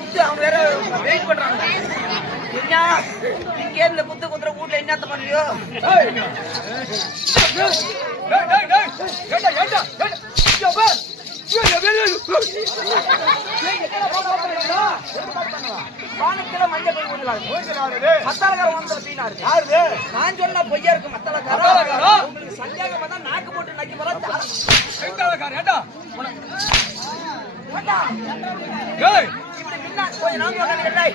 குத்து அவங்க வேற வெயிட் பண்றாங்க. என்ன இங்க இந்த குத்து குத்துற வீட்டுல என்னத்த பண்ணியோ? நான் சொன்ன பொய்யா இருக்கு மத்தளக்காரன். உங்களுக்கு சந்தேகமா தான் நாக்கு போட்டு நக்கி போறா. கொஞ்சம் நான்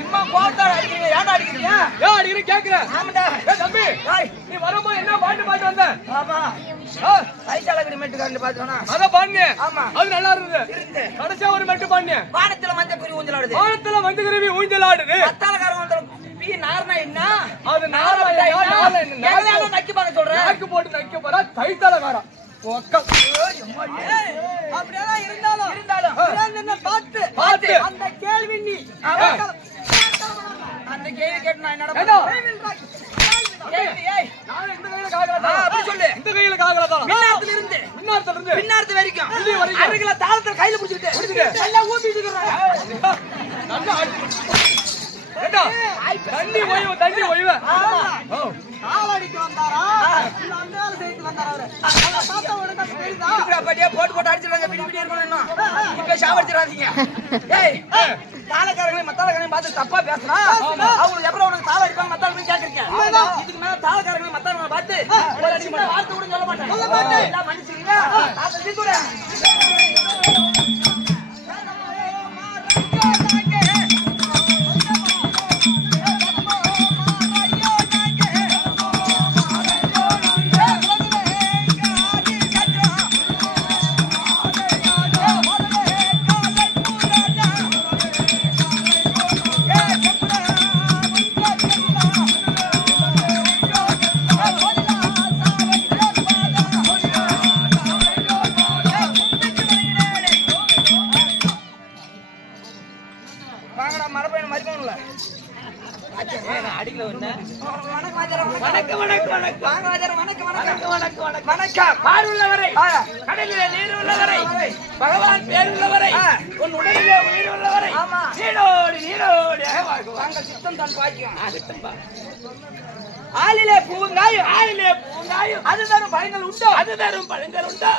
இம்மா கோத்தார அடிக்கிறீங்க. ஏன்டா அடிக்கிறீங்க? ஏன் அடிக்கிறீங்க கேக்குறேன். ஆமாடா தம்பி நீ வரும்போது என்ன பாட்டு வந்த? ஆமா ஐசாலகடி மெட்டு காரண்ட பாத்துறோனா அத பாடுங்க. ஆமா அது நல்லா இருந்தது. கடைசியா ஒரு மெட்டு பாடுங்க. வானத்துல மஞ்சள் குருவி ஊஞ்சலாடுது. வானத்துல மஞ்சள் குருவி ஊஞ்சலாடுது. மத்தாலக்காரன் வந்து பி நார்னா என்ன? அது நார்னா என்ன? நார்னா நக்கி பாக்க சொல்றேன். நாக்கு போட்டு நக்கி போறா கைத்தாலக்காரன். அப்படியெல்லாம் இருந்தாலும் என்ன பாத்து பாத்து அந்த கேள்வி நீ அந்த கேள்வி கேட்டு நான் என்னடா பின்னார்த்து வரைக்கும் அருகில தாளத்தை கையில பிடிச்சிட்டு தண்ணி ஒய்வு காலடிக்கு வந்தாரா அந்த வேலை செய்து வந்தாரா போட்டு போட்டு அடிச்சிருக்காங்க. பிடி பிடி இருக்கணும். இப்ப சாவடிச்சிடாதீங்க. ஏய் தாளக்காரங்களையும் மத்தாளக்காரங்களையும் பார்த்து தப்பா பேசுறா. அவங்களுக்கு எப்பறம் உனக்கு தாள அடிப்பாங்க மத்தாளங்க கேட்கறீங்க. இதுக்கு மேல தாளக்காரங்களையும் மத்தாளங்களை பார்த்து ஒரு அடி மட்டும் வார்த்தை கூட சொல்ல மாட்டேன். எல்லாம் மன்னிச்சுக்கீங்க. தாத்தா சீக்கூட பகவான் பேர் உள்ளவரை உன் உடலிலே உயிர் உள்ளவரை நீடோடி நீடோடி சித்தம் தான் பாக்கியம். ஆளிலே பூங்காயும் அது தரும் பழங்கள் உண்டோ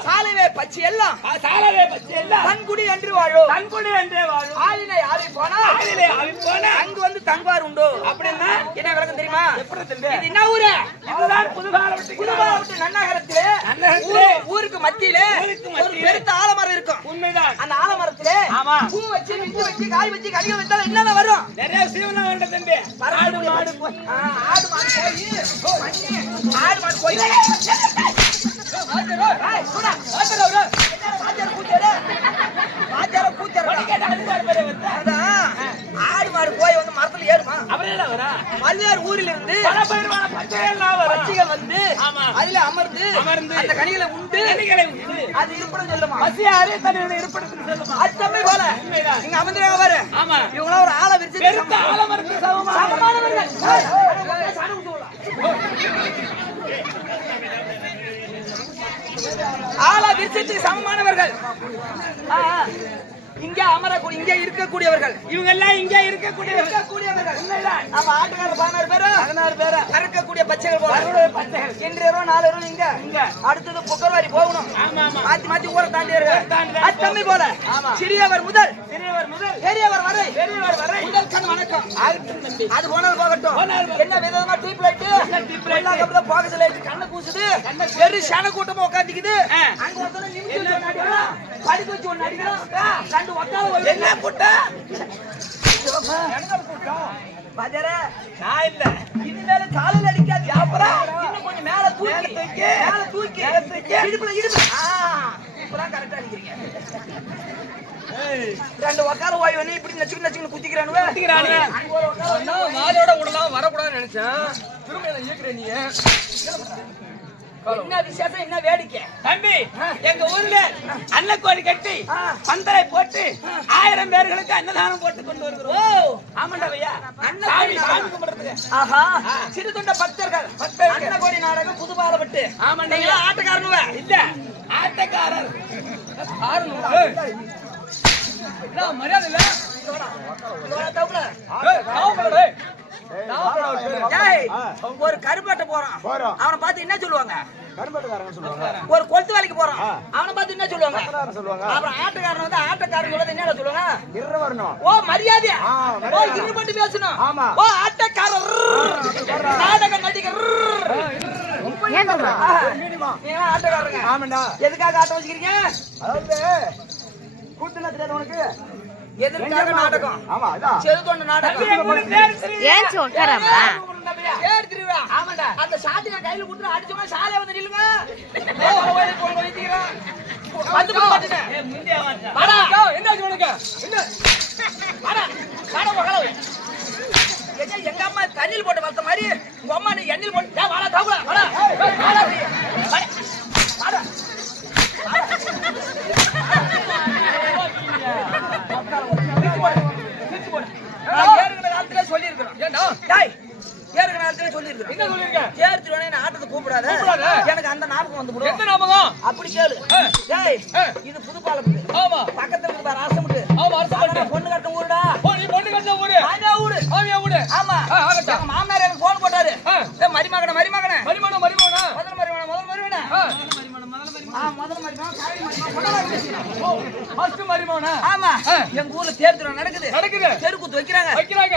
சாலவே பச்சி எல்லாம் தன்குடி என்று வாழும் ஆளிலே ஆவி போனா அங்கு வந்து தங்குவார் உண்டோ. அப்படின்னா என்ன விளக்கம் தெரியுமா? இது என்ன ஊரு? இதுதான் புதுகாலவட்டி நன்னகரத்திலே ஊருக்கு மத்தியிலே ஒரு பெருத்த ஆலமரம் இருக்கும். உண்மைதான். அந்த ஆலமரத்திலே பூ வச்சு மிஞ்சி வச்சு காய் வச்சு கடிகள் வச்சாலும் என்னென்ன வரும்? நிறைய சீவனா வேண்ட தம்பி. ஆடு மாடு போய் ஆடு மாடு போய் வந்து மரத்துல ஏறுமா? பல்வேறு ஊரில் இருந்து பச்சைகள் வந்து அதுல அமர்ந்து அந்த கனிகளை உண்டு அது இருப்பிடம் சொல்லுமா? அச்சமே போல இங்க அமர்ந்துருக்காங்க பாரு. இவங்களாம் ஒரு ஆளை விரிச்சு சமமானவர்கள். ஆளா விரிசத்துக்கு சமமானவர்கள். இங்க இங்க இருக்கக்கூடியவர்கள் இவங்க எல்லாம் இங்க இருக்கக்கூடியவர்கள். நம்ம ஆட்டுக்கார 16 பேரு அறுக்கக்கூடிய பச்சைகள் போல பச்சைகள். இன்று 4 இங்க அடுத்தது புக்கர்வாரி போகணும். மாத்தி ஊரை தாண்டி அத்தம்பி போல சிறியவர் முதல் பெரியவர் வரை முதல் கண் வணக்கம். அது போனால் போகட்டும். என்ன விதமா டீப் லைட் போகஸ் லைட் கண்ணை கூசுது. வெறும் சன கூட்டமா உட்காந்துக்குது. அங்க ஒருத்தர் நிமிஷம் படிக்க வச்சு ஒண்ணு அடிக்கிறான். என்ன கூட்டம்? பஜர நான் இல்ல. இனிமேல காலில் அடிக்காது. அப்புறம் இன்னும் கொஞ்சம் மேல தூக்கி இடுப்புல இப்பதான் கரெக்டா அடிக்கிறீங்க. ரெண்டு உக்கார ஓய் வந்து இப்படி நச்சுக்கு குத்திக்கிறானுங்க. மாதோட விடலாம் வரக்கூடாதுன்னு நினைச்சேன். திரும்ப என்ன இயக்குற நீங்க என்ன விசேஷம் என்ன வேடிக்கை தம்பி எங்க ஊர்ல அன்னக்கோடி கட்டி பந்தலை போட்டு 1000 பேர்களுக்கு அன்னதானம் போட்டு கொண்டு வருகிறோம். ஆமாண்டா ஐயா, சாமி கும்பிடுறதுக்கு. ஆஹா, சிறு தொண்ட பக்தர்கள் அன்னகோடி நாடகம் புதுபாலப்பட்டு. ஆமாண்டா, நீங்களா ஆட்டக்காரனுவ இல்ல ஆட்டக்காரர். மரியாதை இல்ல. ஒரு கருப்பாட்ட போறான், அவனை பார்த்து என்ன சொல்லுவாங்க? ஒரு கொளுத்து வேலைக்கு போறான், அவனை பார்த்து என்ன சொல்லுவாங்க? அப்புறம் ஆட்டக்காரன் வந்து ஆட்டக்காரன் சொல்றது என்ன சொல்லுவாங்க? ஓ மரியாதை, ஓ இருபட்டு பேசணும். ஓ ஆட்டக்காரர், நாடக நடிகர். நீங்க ஆட்டக்காரங்க. ஆமாண்டா. எதுக்காக ஆட்டம் வச்சுக்கிறீங்க? கூட்டுனா தெரியாது உனக்கு? எதுக்காக நாடகம்? ஆமா, அதான். செருதொண்ட நாடகம். ஏன் சொல்றமா? பேர் திருவிழா. ஆமாண்டா. அந்த சாட்டி நான் கையில கொடுத்து அடிச்சோமா சாலை வந்து நில்லுங்க. வந்து பாத்துங்க. முந்தியா வாச்சா. வாடா. என்ன உனக்கு? என்ன? வாடா. வாடா மகளே. எங்க அம்மா தண்ணில போட்டு வளர்த்த மாதிரி உங்க அம்மா நீ எண்ணெயில் போட்டு டேய் வாடா தாவுடா வாடா. வாடா. வாடா. ஏறுகிற காலத்துல சொல்லியிருக்கிறோம். ஏண்டா? டேய், ஏறுகிற காலத்துல சொல்லியிருக்கிறோம். என்ன சொல்லிருக்க? தேர் திருவனை ஆட்டத்தை கூப்பிடாத. எனக்கு அந்த ஞாபகம் வந்து போடும். எந்த ஞாபகம்? அப்படி கேளு. டேய், இது புதுப்பாலப்பட்டு. ஆமா. பக்கத்துல இருக்கு பாரு அரசமுட்டு. ஆமா, அரசமுட்டு. பொண்ணு கட்ட ஊருடா. ஓ, நீ பொண்ணு கட்ட ஊரு. மாமியா ஊரு. மாமியா ஊரு. ஆமா. ஆகட்டும். எங்க மாமனார் எனக்கு போன் போட்டாரு. ஏய் மரிமகனே மரிமகனே. மரிமானம் மரிமானா. முதல் மரிமகனே முதல் மரிமகனே. முதல் மரிமகனே காய் மரிமகனே கொண்டாட பேசுறேன். ஓ, ஃபர்ஸ்ட் மரிமானா. ஆமா. எங்க ஊர்ல தேர் திருவிழா நடக்குது. நடக்குது. தெருக்கூத்து வைக்கிறாங்க.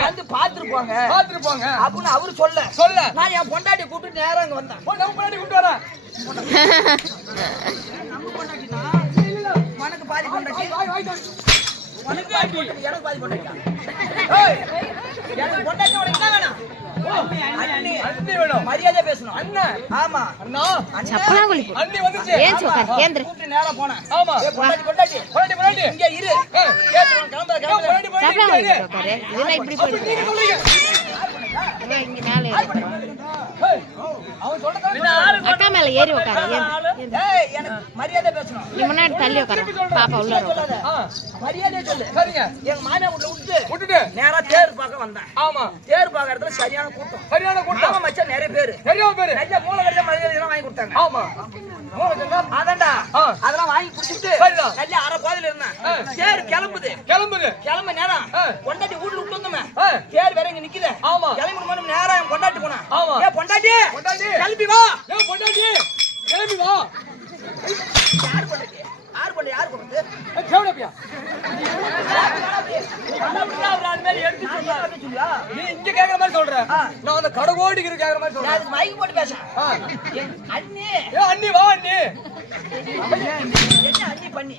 வந்து பாத்துருப்பாங்க. பாத்துருப்பாங்க. அப்படின்னு அவரு சொல்ல. நான் என் பொண்டாட்டி கூப்பிட்டு நேரா இங்க வந்தேன். ஓ, நம்ம பொண்டாட்டி கூட்டி வரேன். நம்ம பொண்டாட்டினா உனக்கு பாதி பொண்டாட்டி. உனக்கு பாதி பொண்டாட்டி, எனக்கு பாதி பொண்டாட்டி. ஏய், எனக்கு பொண்டாட்டி உனக்கு என்ன வேணும்? அண்ணி. அண்ணி வேணும். மரியாதை பேசணும். அண்ணன். ஆமா. அண்ணா. சப்பனா குளிப்பு. அண்ணி வந்துச்சு. ஏன் சொல்ற? ஏந்திரு. கூப்பிட்டு நேரா போனேன். ஆமா. ஏய் பொண்டாட்டி பொண்டாட்டி. பொண்டாட்டி பொண்டாட்டி. இங்க இரு. கேட்றோம் கிளம்புற கிளம்புற. பொண்டாட்டி சப்பனா பொண்டாட்டி. குளிப்பு பாரு. இதெல்லாம் இப்படி போயிடு. நீங்க சொல்லுங்க. இங்க மேல ஏறு. ஏய், அவன் சொல்றத அக்கா மேல ஏறி உட்காரு. ஏய், எனக்கு மரியாதை பேசணும். நீ முன்னாடி தள்ளி உட்காரு. பாப்பா உள்ள சொல்லாத. மரியாதை சொல்லு. சரிங்க. எங்க மாமியா வீட்டுல விட்டுட்டு நேரா தேர் பார்க்க வந்தேன். ஆமா. தேர் பார்க்க இடத்துல சரியான கூட்டம். சரியான கூட்டம். ஆமா மச்சான், நிறைய பேரு. சரியான பேரு. நிறைய மூல கட்ட மரியாதை எல்லாம் வாங்கி கொடுத்தாங்க. ஆமா. அதான்டா. ஆ. அதெல்லாம் வாங்கி குடிச்சிட்டு சரிதான். நல்ல அரை பாதையில இருந்தேன். தேர் கிளம்புது. கிளம்புது. கிளம்ப நேரம் ஆ. பொண்டாட்டி வீட்டுல விட்டு வந்தோமே. ஆ. தேர் வேற இங்க நிக்குது. ஆமா. கிளம்பி மணி நேரம் என் பொண்டாட்டி போனா. ஆமா. ஏ பொண்டாட்டி பொண்டாட்டி. கிளம்பி வா. ஏய் பொண்டாட்டி, கிளம்பி வா. யார் பொண்டாட்டி? யார் பொண்டாட்டி? யார் பொண்டாட்டி? ஏய் கேவலப்பியா. சொல்லுவா. நீ இங்க கேக்குற மாதிரி சொல்ற. ஆ. நான் அந்த கடகோடிக்கு கேக்குற மாதிரி நான் சொல்றேன். அதுக்கு மைக் போட்டு பேசுறேன். ஆ. என் அண்ணி. ஏய் அண்ணி வா அண்ணி. என்ன அண்ணி பண்ணி?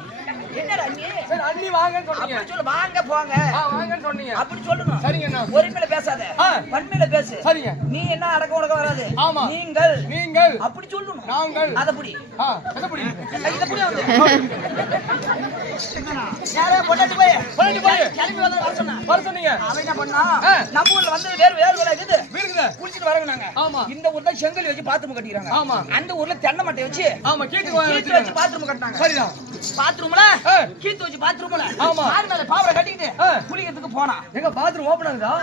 என்னடா அண்ணி? சரி அண்ணி வாங்கன்னு சொன்னீங்க. அப்படி சொல்லு. வாங்க போங்க. வாங்கன்னு சொன்னீங்க. அப்படி சொல்லணும். சரிங்க அண்ணா. ஒருமையில பேசாத. ஆ. பன்மையில பேசு. சரிங்க. நீ என்ன அடக்க உடக்க வராது. ஆமா. நீங்கள் நீங்கள். அப்படி சொல்லணும். நாங்கள். அதப்படி. அதப்படி. இதப்படி வந்து. யாரே பொண்டாட்டி போய். பொண்டாட்டி போய். கிளம்பி வந்து வர சொன்னா. வர சொன்னீங்க. அவன் என்ன பண்ணா? ஆ. நம்ம ஊர்ல வந்து வேற வேற வேற இருக்குது. வீருக்குதா? குளிச்சிட்டு வரங்கனாங்க. ஆமா. இந்த ஊர்ல செங்கல் வச்சு பாத்ரூம் கட்டிக்கிறாங்க. ஆமா. அந்த ஊர்ல தென்னை மட்டை வச்சு ஆமா கீத்து கீத்து வச்சு பாத்ரூம் கட்டினாங்க. சரிதான். பாத்ரூம்ல ஆ. கீத்து வச்சு பாத்ரூம்ல ஆமா. ஆறு மேல பாவரை கட்டிக்கிட்டு ஆ. குளிக்கிறதுக்கு போனா. எங்க பாத்ரூம் ஓபன் ஆகுதா?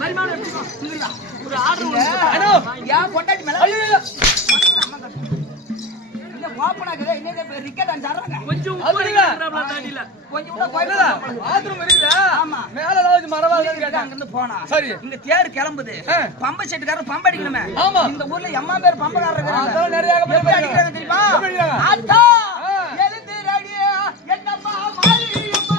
பரிமாணம் எப்படி இருக்குதா? ஒரு ஆர்டர் அண்ணா. ஏன் பொண்டாட்டி மேல ஐயோ இல்ல ஓபன் ஆகுதா? இன்னைக்கு ரிக்கெட் டான்ஸ் ஆடுறாங்க. கொஞ்சம் அப்படிங்க. கொஞ்சம் உள்ள போய் பாத்ரூம் இருக்குதா? ஆமா. மேல லாவது மரவாதுன்னு அங்க கேட்டாங்க. இருந்து போனா. சரி. இங்க தேர் கிளம்புது. ஆ. பம்பை செட்டுக்காரர் பம்பை அடிக்கணுமே. ஆமா. இந்த ஊர்ல எம்மா பேர் பம்பக்காரர் இருக்காங்க. அதெல்லாம் நிறைய எப்படி பேர் அடிக்கிறாங்க தெரியுமா? எப்படி அடிக்கிறாங்க? ஆத்தா ஆ. எழுந்து ரெடியா என்னம்மா மாரியம்மா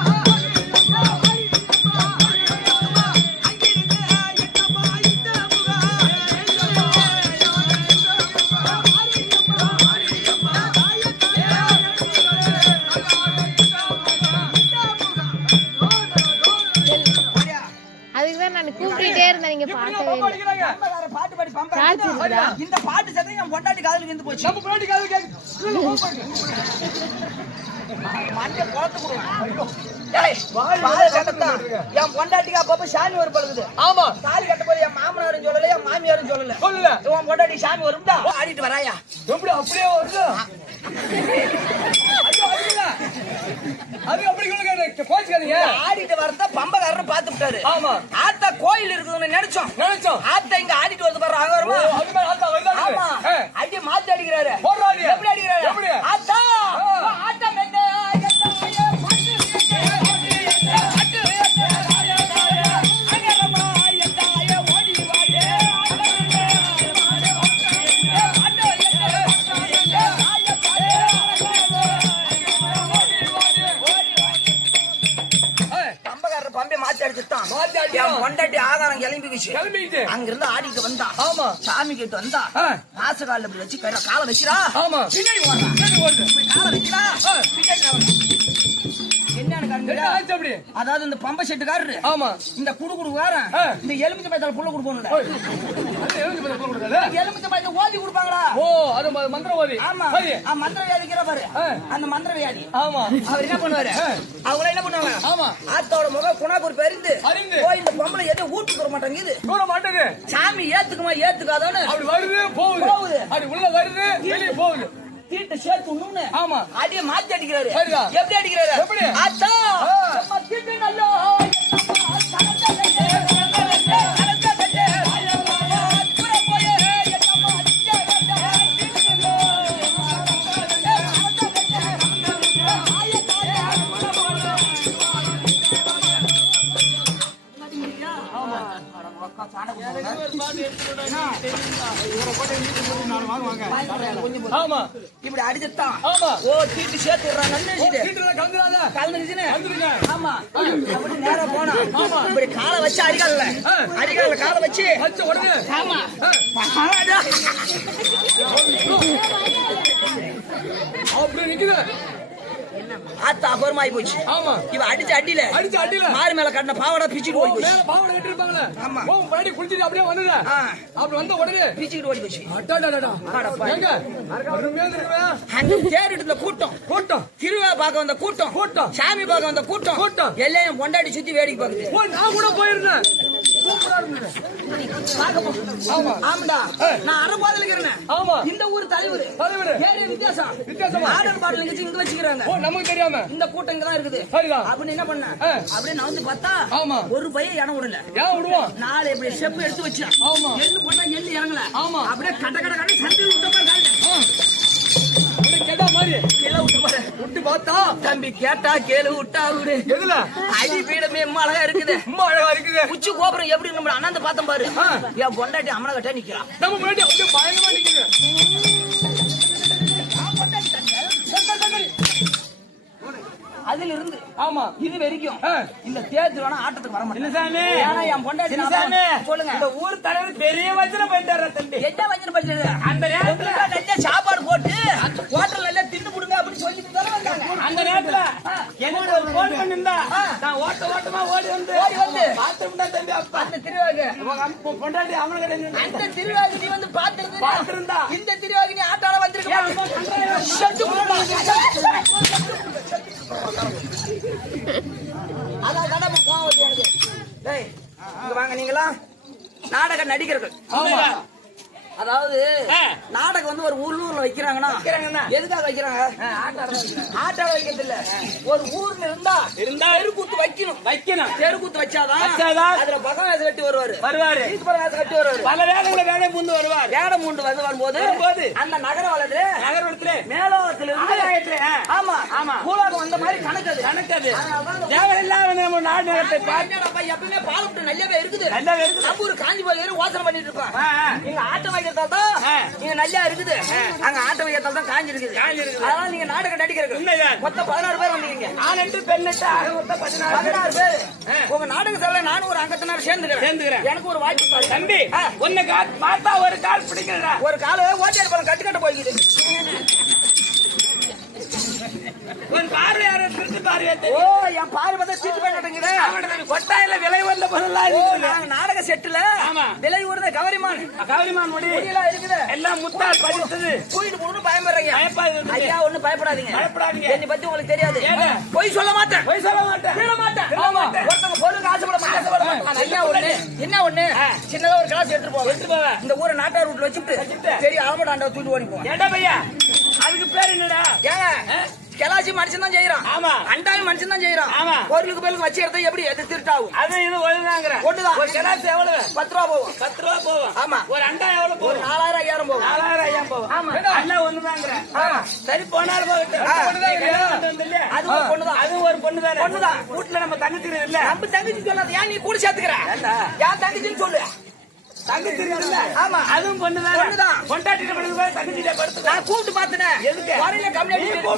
அதுக்குதான் நான் கூப்பிட்டுட்டே இருந்தேன். நீங்க பார்க்கவே இல்லை. அடிக்கிறாங்க. பம்பக்காரர் பாட்டு பாடி பம்பை சார்ஜ் அடிக்குது. இருக்குதா? இந்த பாட்டு சத்தம் என் பொண்டாட்டி காதுல இருந்து போச்சு. நம்ம பொண்டாட்டி காது கேக்கு. மண்டை குளத்து போடுவேன். பால் கட்டத்தான் என் பொண்டாட்டிக்கு அப்பப்ப சாமி வரும் பழுகுது. ஆமா தாலி கட்ட போது என் மாமனாரும் சொல்லல என் மாமியாரும் சொல்லல. சொல்லல உன் பொண்டாட்டி சாமி வரும்டா ஆடிட்டு வராயா? எப்படி அப்படியே வருது ஐயோ அப்படில அது அப்படி சொல்லுங்க கோச்சுக்காதீங்க ஆடிட்டு வரத பம்பக்காரர் பாத்து விட்டாரு. ஆமா ஆத்தா கோயில் இருக்குதுன்னு நினைச்சோம் ஆத்தா இங்க ஆடிட்டு வந்து பாரு அங்க வருமா? அது மேல ஆத்தா வருதா ஆமா அடி மாத்தி அடிக்கிறாரு. போறாரு எப்படி அடிக்கிறாரு? எப்படி ஆத்தா ஆத்தா மென்ன பொண்டாட்டி ஆகாரம் கிளம்பிச்சு அங்க இருந்து ஆடிட்டு வந்தா. ஆமா சாமி கிட்ட வந்தா காசு கால இப்படி வச்சு காலை வச்சுரா. ஆமா பின்னாடி ஓடுறா காலை வைக்கிறா பின்னாடி என்னன்னு ஆச்சு அப்படி அதாவது இந்த பம்ப செட்டுக்காரரு ஆமா இந்த குடுக்குடுக்காரன் இந்த எலுமிச்சை பழத்தால புள்ள கொடுக்கணும்ல. எலுமிச்சை பழத்தை ஓதி கொடுப்பாங்களா? ஓ அது மந்திரவாதி. ஆமா மந்திரவாதிக்கிற பாரு அந்த மந்திரவாதி. ஆமா அவர் என்ன பண்ணுவாரு? அவங்க என்ன பண்ணுவாங்க? ஆமா ஆத்தோட முகம் குணாக்குறிப்பு அறிந்து அறிந்து போய் இந்த பொம்பளை எதுவும் ஊட்டு தர மாட்டேங்குது. தூர மாட்டேங்குது. சாமி ஏத்துக்குமா ஏத்துக்காதான்னு அப்படி வருது போகுது அப்படி உள்ள வருது வெளியே போகுது. தீட்டு சேர்த்து ஆமா அடிய மாத்தி அடிக்கிறாரு. சரிதா எப்படி அடிக்கிறாரு? எப்படி ஆத்தா நம்ம தீட்டு நல்லா ஆமா இப்படி அடிச்சுட்டான். ஆமா ஓ தீட்டு சேர்த்து கலந்துருங்க ஆமா அப்படி நேரம் போனா இப்படி காலை வச்சு அடிக்கால காலை வச்சு உடனே ஆமா அப்படி நிக்குது. ஆத்தா அகோரமாயி போச்சு. ஆமா இவ அடிச்சு அடியில மாறு மேல கட்டின பாவடா பிச்சுட்டு ஓடி போச்சு. பாவடை கட்டிருப்பாங்களே ஆமா படி குளிச்சிட்டு அப்படியே வந்துடுற அப்படி வந்த உடனே பிச்சுட்டு ஓடி போச்சு. எங்க அந்த தேரிட்டு கூட்டம் திருவிழா பார்க்க வந்த கூட்டம் சாமி பார்க்க வந்த கூட்டம் எல்லாம் பொண்டாடி சுத்தி வேடிக்கை பார்க்குது. நான் கூட போயிருந்தேன். ஆமாடா நான் அரபாதல இருக்கிறேன். ஆமா இந்த ஊர் தலைவர் ஏறி வித்தியாசம் ஆர்டர் பாடல் இங்க வச்சுக்கிறாங்க. நமக்கு தெரியாம இந்த கூட்டம் இங்க தான் இருக்குது. சரிதான் அப்படின்னு என்ன பண்ண அப்படியே நான் வந்து பார்த்தா ஆமா ஒரு பையன் இடம் விடல. ஏன் விடுவான்? நாலு இப்படி ஸ்டெப் எடுத்து வச்சான். ஆமா எள்ளு போட்டா எள்ளு இறங்கல. ஆமா அப்படியே கட்ட சண்டையில் விட்ட பாரு கேட்டா மாதிரி கீழே விட்ட பாரு விட்டு பார்த்தா தம்பி கேட்டா கேளு விட்டா விடு. எதுல அடி பீடமே அழகா இருக்குது. ரொம்ப அழகா இருக்குது. உச்சி கோபுரம் எப்படி நம்ம அண்ணாந்து பார்த்தோம் பாரு. என் பொண்டாட்டி அம்மனை கட்ட நிக்கிறான். நம்ம முன்னாடி அப்படியே பயங்கரமா நிக்குது. அதுல இருந்து ஆமா இது வரைக்கும் இந்த தேர்தல் வேணா ஆட்டத்துக்கு வர மாட்டேன். ஏன்னா என் பொண்டாட்டி சொல்லுங்க இந்த ஊர் தலைவர் பெரிய வச்சன போயிட்டாரு தம்பி. என்ன வஞ்சனை பண்ணிட்டு அந்த நேரத்துல நல்ல சாப்பாடு போட்டு ஹோட்டல்ல எல்லாம் தின்னு புடுங்க அப்படின்னு சொல்லிட்டு தானே வந்தாங்க. அந்த நேரத்துல என்னோட ஒரு போன் பண்ணிருந்தா நான் ஓட்டமா ஓடி வந்து பாத்ரூம் தான் தம்பி அப்பா அந்த திருவாக பொண்டாட்டி அவனுக்கு அந்த திருவாக நீ வந்து பாத்துருந்தா இந்த திருவாக நீ ஆட்டால வந்திருக்க. அதான் கடமை கோவம் உனக்கு. டேய் இங்க வாங்க நீங்களா நாடக நடிகர்கள். அதாவது நாடகம் வந்து ஒரு ஊர்ல வைக்கிறாங்கன்னா எதுக்காக வைக்கிறாங்க? ஆட்டாட வைக்கிறது இல்ல. ஒரு ஊர்ல இருந்தா தெருக்கூத்து வைக்கணும். தெருக்கூத்து வச்சாதான் அதுல பகம் வேசம் கட்டி வருவாரு. வேசம் கட்டி வருவாரு. பல வேடங்களை வேடம் பூந்து வருவார். வேடம் பூண்டு வரும்போது அந்த நகர வளத்துல மேலோகத்துல இருந்து ஆமா பூலோகம் வந்த மாதிரி கணக்கு தேவையில்லாம நாடு நேரத்தை எப்பவுமே பால் விட்டு நல்லாவே இருக்குது. நம்ம ஒரு காஞ்சி போய் ஏறி ஓசனை பண்ணிட்டு இருப்பான். நீங்க ஆட்டம் நீங்க நல்லா இருக்குது. அங்க ஆட்ட வைக்கிறதால தான் காஞ்சி இருக்குது. அதனால நீங்க நாடகம் நடிக்கிறீர்கள். மொத்தம் 16 பேர் வந்தீங்க. ஆண் 8 பெண் 8 மொத்தம் 16 பேர். உங்க நாடக சபையில நானும் ஒரு அங்கத்தினர் சேர்ந்துக்கிறேன். எனக்கு ஒரு வாய்ப்பு பாரு தம்பி. உன்னை பார்த்தா ஒரு கால் பிடிக்கலடா. ஒரு கால் ஓட்டியார் பழம் கட்டு போய்க்குது. உன் பார்வையார திருட்டு பார்வையா? ஓ என் பாரு பார்த்தா தீட்டு பண்ணிட்டுங்குது. கொட்டாயில விலை வந்த பொருள்லாம் ஓ, இருக்குது. நாங்க நாடக செட்டுல ஆமா. விலை உயர்ந்த கவரிமான் கவரிமான் முடி எல்லாம் இருக்குது. எல்லாம் முத்தால் படித்தது. தூக்கிட்டு போகணும் பயப்படுறீங்க. பயப்படாதீங்க. ஐயா ஒண்ணும் பயப்படாதீங்க. பயப்படாதீங்க. என்னை பத்தி உங்களுக்கு தெரியாது. ஏங்க? பொய் சொல்ல மாட்டேன். போய் சொல்ல மாட்டேன். திருட மாட்டேன். திருட ஆமா. மாட்டேன். ஒருத்தங்க பொருளுக்கு ஆசைப்பட மாட்டேன். ஐயா ஒண்ணு என்ன ஒண்ணு சின்னதா ஒரு கிளாஸ் எடுத்துட்டு போவேன். எடுத்து போவேன். இந்த ஊரை நாட்டார் வீட்டுல வச்சுட்டு பெரிய ஆலமடாண்ட தூண்டு ஓடி போவேன். ஏண்டா பையா அதுக்கு பேர் என்னடா? ஏங்க கிளாசி மனுஷன் தான் செய்யறான். ஆமா. அண்டாயும் மனுஷன் தான் செய்யறான். ஆமா. பொருளுக்கு பொருளுக்கு வச்சு எடுத்தா எப்படி எது திருட்டாகும்? அது இது ஒழுங்காங்கற. ஒண்ணுதான். ஒரு கிளாஸ் எவ்வளவு? 10 ரூபா போகும். 10 ரூபாய் போகும். ஆமா. ஒரு அண்டா எவ்வளவு ஒரு போகும்? 4000 5000 போகும். 4000 ஐயா போகும். ஆமா. அண்ணா ஒண்ணுதாங்கற. ஆமா. சரி போனாலும் போகட்டும். அது ஒரு பொண்ணுதான். அது ஒரு பொண்ணுதானே. பொண்ணுதான். வீட்ல நம்ம தங்கச்சி இல்ல. நம்ம தங்கச்சி சொல்லாத. ஏன் நீ கூட சேர்த்துக்கிற? ஏன் தங்கச்சின்னு சொல்லு. தங்கச்சி இல்ல. ஆமா. அதுவும் பொண்ணுதானே. பொண்ணுதான். பொண்டாட்டிட்ட படுத்து போய் தங்கச்சிட்ட படுத்து. நான் கூப்பிட்டு பார்த்தேன். எதுக்கு? வரையில கம்ப்ளைண்ட்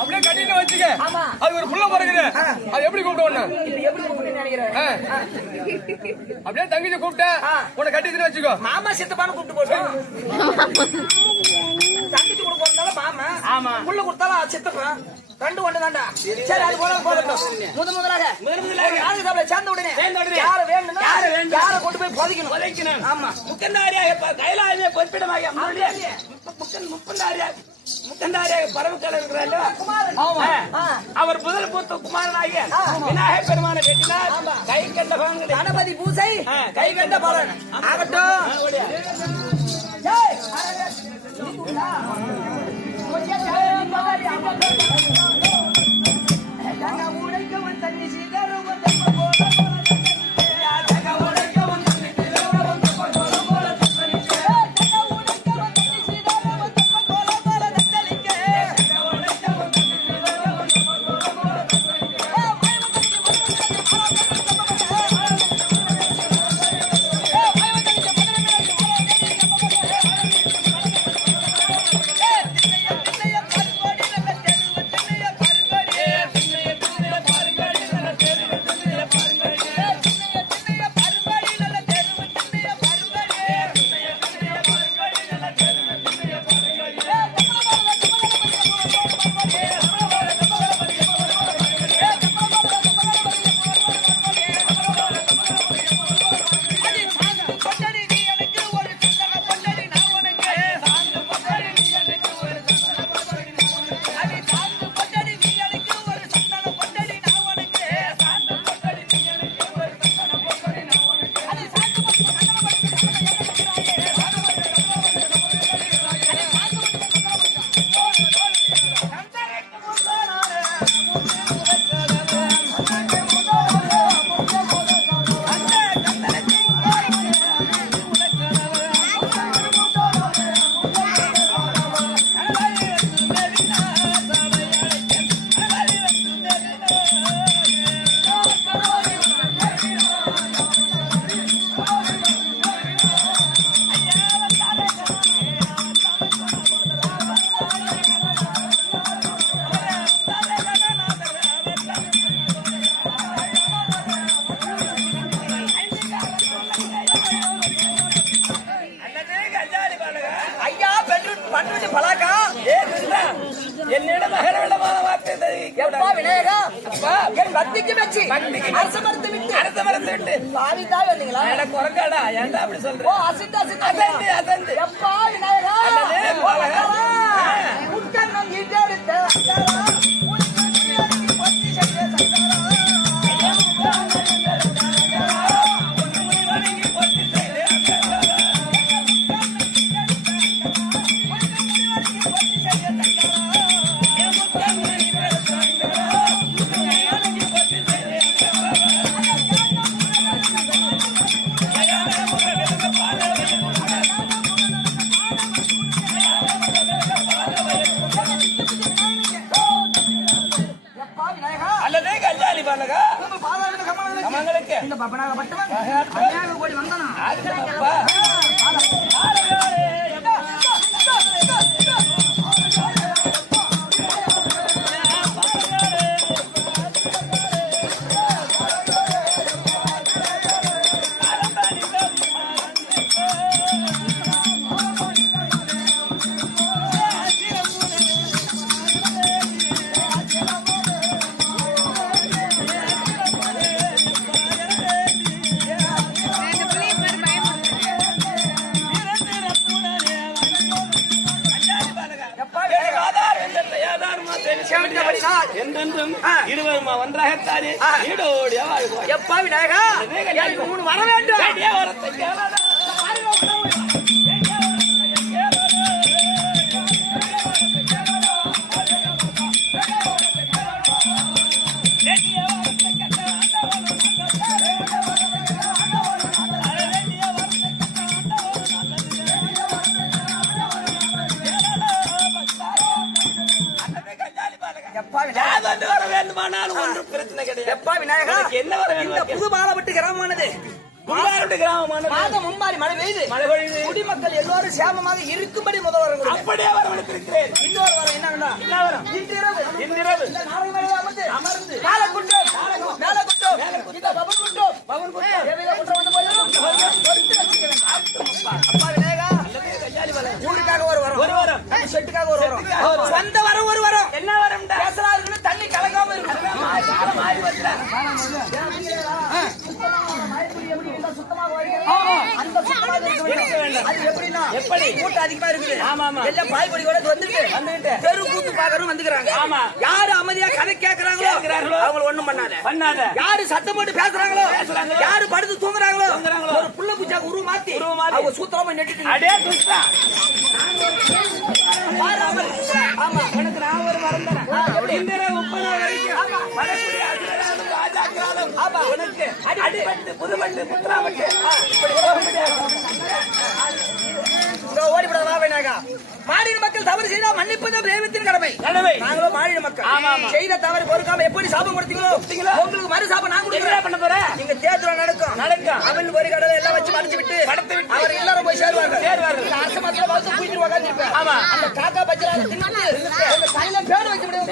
அப்படியே கட்டிட்டு வச்சுக்க. ஆமா. அது ஒரு புள்ள பிறகுது. அது எப்படி கூப்பிடுவோம்? இப்ப எப்படி கூப்பிட்டு நினைக்கிறேன்? அப்படியே தங்கச்சி கூப்பிட்ட உன்னை கட்டிட்டு வச்சுக்கோ. மாமா சித்தப்பான்னு கூப்பிட்டு போட்டோம். தங்கச்சி கூட பிறந்தாலும் மாமா. ஆமா. புள்ள கொடுத்தாலும் சித்தப்பா. ரெண்டு ஒண்ணு தாண்டா. சரி அது போல போகட்டும். முதலாக யாருக்கு சாப்பிட சேர்ந்த உடனே யாரை வேணும்னா யாரை கொண்டு போய் புதைக்கணும். புதைக்கணும். ஆமா. முக்கந்தாரியாக கைலாய பொற்பிடமாக அம்மாவுடைய முக்கந்தாரியாக பரமக்கலை இருக்கிறார். ஆமா. அவர் முதல் பூத்த குமாரனாகிய விநாயகர் பெருமானை வெட்டினார். கை கண்ட பலன்களை கணபதி பூசை கை கண்ட பலன் ஆகட்டும். என்னிடம் மகரவிடமான வார்த்தை எப்பா விநாயகா என் பக்திக்கு மெச்சி அரச மறுத்து விட்டு பாவிதான் வந்தீங்களா? எனக்கு உறக்காடா ஏன்டா அப்படி ஓ சொல்ற? அசிந்து அசந்து அசந்து எப்பா விநாயகா அல்லது போலகா. உட்கண்ணம் ஈட்டெடுத்த அக்கரா, உன் கண்ணியருக்கு பத்தி சென்ற சக்கரா. அல்லது கல்யாணி பாலகா கமங்களுக்கு இந்த பப்பனாக பட்டவன் அநியாக கோடி வந்தானா? அதுக்கப்பா என்றென்றும் இருவருமா ஒன்றாகத்தானே ஈடோடியா வாழ்வோம். எப்பா விநாயகா எனக்கு 3 வர வேண்டும். வேண்டிய வரத்தை கேளாதா. யாதொன்று வர வேண்டுமானாலும் ஒன்றும் பிரச்சனை கிடையாது. எப்பா விநாயகா உனக்கு என்ன வர வேண்டும்? இந்த புது பாலப்பட்டு கிராமமானது கும்பாருடைய கிராமமானது மாதம் மும்மாரி மழை பெய்யுது. மழை பொழியுது. குடிமக்கள் எல்லோரும் சேமமாக இருக்கும்படி முதல் வரம் கொடுங்க. அப்படியே வரவழைத்திருக்கிறேன். இன்னொரு வரம் என்னன்னா என்ன வரும்? இன்றிரவு இன்றிரவு இந்த நாளை மழையில் அமர்ந்து மேல குட்டம் இந்த பவன் குட்டம் எவ்வித குற்றம் வந்து போயிடும். பொறுத்து வச்சுக்கிறேன். அப்பா விநாயகா ஊருக்காக ஒரு வரம், நம்ம செட்டுக்காக ஒரு வரம், சொந்த வரம் ஒரு வரம். என்ன வரும்? பேசலா இருக்கணும், தண்ணி கலக்காம இருக்கணும். எப்படி? கூட்டம் அதிகமா இருக்குது. ஆமா, ஆமா. எல்லாம் பாய்பொடியோட வந்துட்டு தெரு கூத்து பாக்கணும் வந்துக்கிறாங்க. ஆமா. யாரு அமைதியா கதை கேட்கறாங்களோ அவங்கள ஒண்ணும் பண்ணாத. யாரு சத்தம் போட்டு பேசுறாங்களோ யாரு படுத்து தூங்குறாங்களோ ஒரு புள்ள பூச்சாக்கு உருவ மாத்தி அவங்க சூத்திரமா நெட்டிட்டு அடே துஷ்டா. ஆமா எனக்கு நான் ஒரு வரம் தரேன். இந்திரவு உப்பனா வரைக்கும் வரக்கூடிய அசுரராலும் ராஜாக்களாலும் உனக்கு அடிபட்டு புதுபட்டு புத்திராபட்டு இப்படி போக முடியாது. ஓடிவிட விநாயகா. மாநில மக்கள் தவறு செய்தால் மன்னிப்பது தெய்வத்தின் கடமை. நாங்களும் மாநில மக்கள் செய்த தவறு பொறுக்காம எப்படி சாபம் கொடுத்தீங்களோ உங்களுக்கு மறு சாபம் நான் கொடுக்கிறேன். பண்ண போறேன். நீங்க தேர்தல் நடக்கும் அவன் ஒரு கடலை எல்லாம் வச்சு மறைச்சு விட்டு அவர் எல்லாரும் போய் சேருவார்கள். அரசு மத்தியில வளர்த்து போயிட்டு உட்காந்துருப்பேன். அந்த காக்கா பச்சராக தின்னு உங்க கையில பேர் வைக்க முடியும்.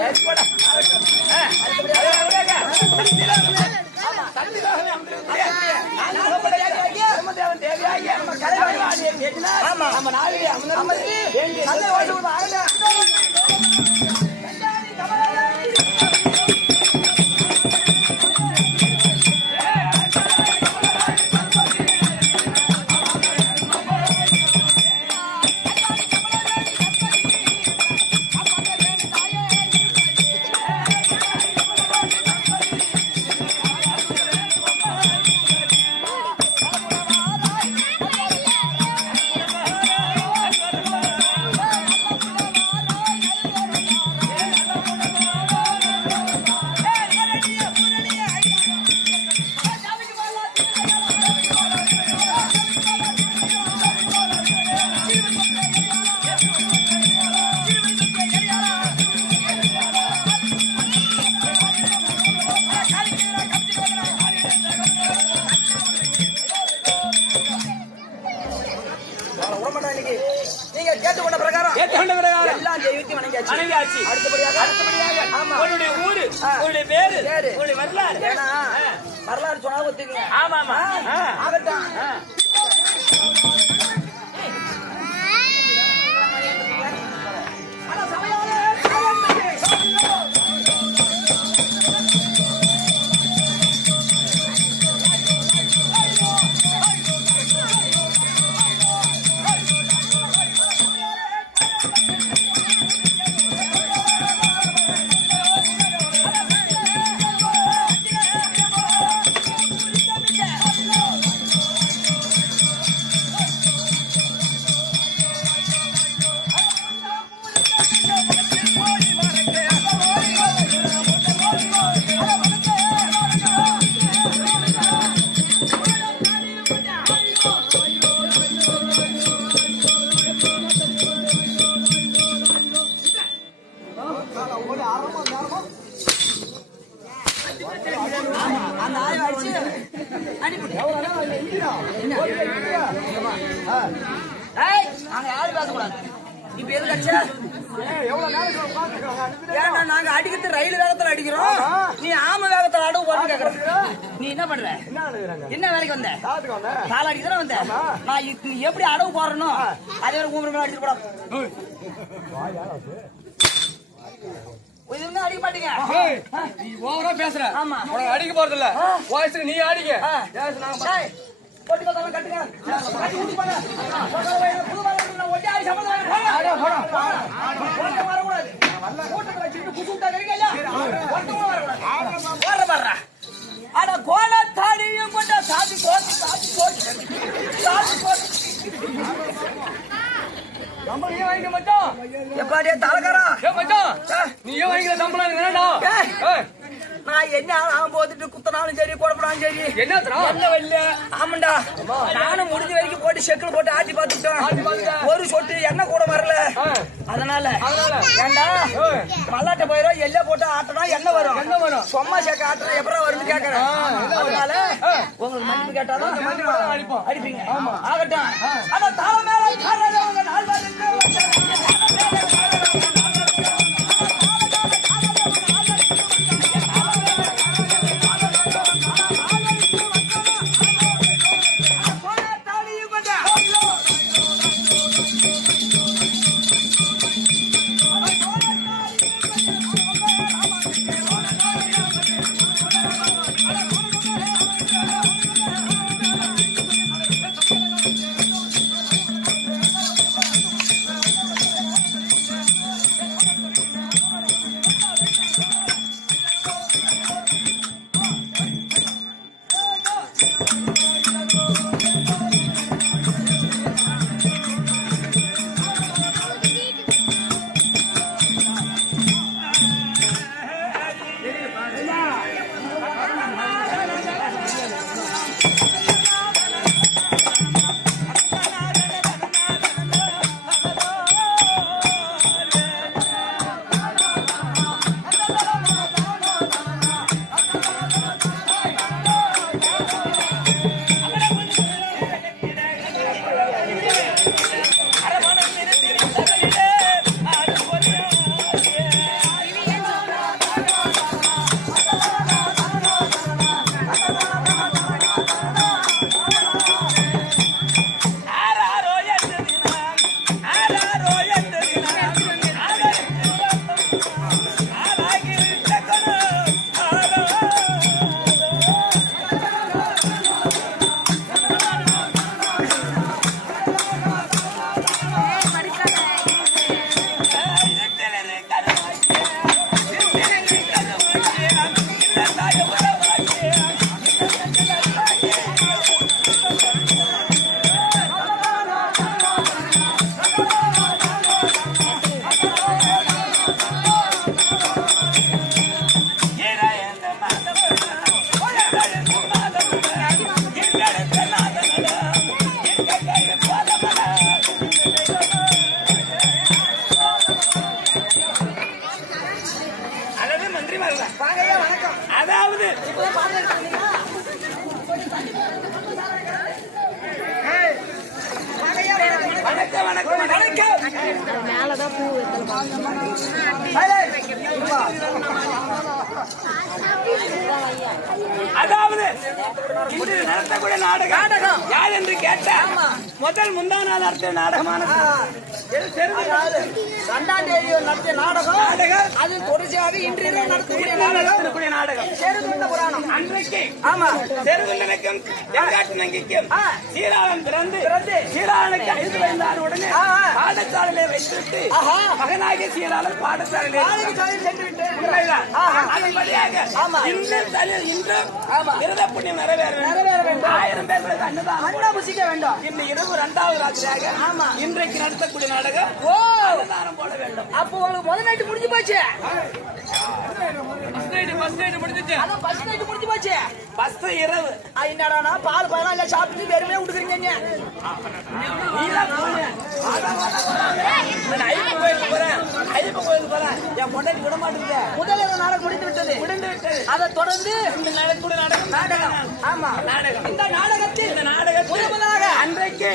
நீங்க கேட்டுக்கொண்ட பிரகாரம் எல்லாம் ஜெயித்து வணங்கியாச்சு. அடுத்தபடியாக உன்னுடைய ஊரு, உன்னுடைய பேரு, உன்னுடைய வரலாறு. வரலாறு சொன்னா ஒத்துக்குங்க. ஆமா ஆகட்டும். அந்த ஆய்வு அடிச்சு அனுப்பிடு. நாங்க யாரும் பேசக்கூடாது. இப்ப எது கட்சா ஏன்னா நாங்க அடிக்கிறது ரயில் வேகத்துல அடிக்கிறோம். நீ ஆம வேகத்துல அடவு போட்டு கேக்குற. நீ என்ன பண்ற? என்ன வேலைக்கு வந்த? கால அடிக்கிறேன் வந்த. நான் நீ எப்படி அடவு போடுறனோ அதே ஒரு ஊம்பு அடிச்சு போட. இதுங்க அடிக்க மாட்டீங்க. நீ ஓவரா பேசுற. ஆமா. உனக்கு அடிக்க போறது இல்ல. வாய்ஸ் நீ அடிக்க. போட்டு கட்டலாம் கட்டுங்க. கட்டி ஊட்டி போங்க. புது வரணும் நான் ஒட்டி ஆடி சம்பந்தம். போடா போடா. போடா வரக்கூடாது. கூட்டத்துல வச்சிட்டு புதுட்டா இருக்கீங்க இல்ல? ஓடுற பாடுறா அட கோலத்தாடியும் கொண்ட சாதி போட்டு சம்பளம் ஏன் வாங்கிக்க மாட்டோம் எப்பாடியே தலகரா ஏன் மச்சான் நீ ஏன் வாங்கிக்கிற சம்பளம் வேணாடா நான் என்ன போட்டுட்டு குத்தனாலும் சரி கொடுப்பனாலும் சரி என்ன இல்ல ஆமாண்டா நானும் முடிஞ்ச வரைக்கும் போட்டு செக்கில் போட்டு ஆட்டி பார்த்துட்டேன் ஒரு சொட்டு எண்ணெய் கூட வரல அதனால ஏண்டா மல்லாட்ட போயிடும் எல்ல போட்டு ஆட்டினா எண்ணெய் வரும் சும்மா சேர்க்க ஆட்டினா எப்பறம் வரும்னு கேட்கறேன் அதனால உங்களுக்கு மன்னிப்பு கேட்டாலும் அடிப்பீங்க ஆகட்டும் ஆனா தலை மேல உங்க நாள் அதாவது வணக்கம் வணக்கம் வணக்கம் மேலதான் பூ அதாவது இன்று நடத்தக்கூடிய நாடகம் யார் என்று கேட்டா முதல் முந்தா நாள் நடத்திய நாடகமான 2ஆம் தேதி நடத்திய நாடகம் அது தொடர்ச்சியாக இன்று நடத்தக்கூடிய நாடகம் செருகுண்ட புராணம் அன்றைக்கு ஆமா செருகுண்டனுக்கும் எங்காட்டு நங்கிக்கும் சீராளன் பிறந்து சீராளனுக்கு 5 வயதான உடனே பாடசாலையிலே வைத்துவிட்டு மகனாகிய சீராளன் பாடசாலையிலே சென்று விட்டு அதன் வழியாக இன்று விரத புண்ணியம் நிறைவேற வேண்டும் 1000 பேர்களுக்கு அன்னதானம் புசிக்க வேண்டும் இன்று இரவு 2வது ராத்திரியாக இன்றைக்கு நடத்தக்கூடிய நாடகம் அன்னதானம் போட வேண்டும். அப்போ உங்களுக்கு முதல் நைட்டு முடிஞ்சு போச்சு ஃபர்ஸ்ட் நைட் முடிஞ்சிச்சு அதான் ஃபர்ஸ்ட் நைட்டு முடிஞ்சு போச்சு ஃபர்ஸ்ட் இரவு என்னடா பால் பழம் எல்லாம் சாப்பிட்டு வெறுமே விட்டுக்கிறீங்க என் பொண்டாட்டி விட மாட்டேங்குது முதல் நாடகம் முடிந்து விட்டது அதை தொடர்ந்து இந்த நாடகம் ஆமா நாடகம் இந்த நாடகத்தில் முதலாக அன்றைக்கு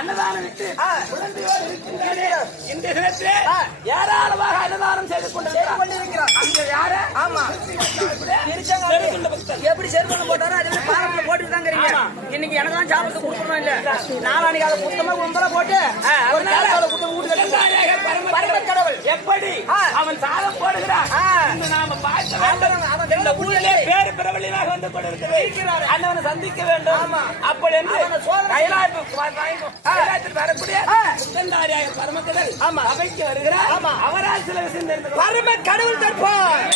அன்னதானம் விட்டு இந்த தினத்திலே ஏராளமாக அன்னதானம் செய்து கொண்டிருக்கிறார். அங்க யாரு? ஆமா எப்படி செருப்பு போட்டாரோ அது பாரம்பரிய போட்டு தாங்கிறீங்க. இன்னைக்கு எனக்கு தான் சாப்பிட்டு கொடுக்கணும் இல்ல நாளானிக்கு அதை புத்தமா கும்பலா போட்டு கடவுள் எப்படி அவன் சாதம் போடுகிறான் நாம பார்க்க இந்த ஊரிலே பேரு பிரபலியமாக வந்து கொண்டிருக்கிறார். அண்ணவனை சந்திக்க வேண்டும். அப்படி என்று கைலாயத்தில் வரக்கூடிய உத்தந்தாரியாக பரமக்கடல் அவைக்கு வருகிறார். அவரால் சில விஷயம் தெரிந்து பரம கடவுள் தற்பார்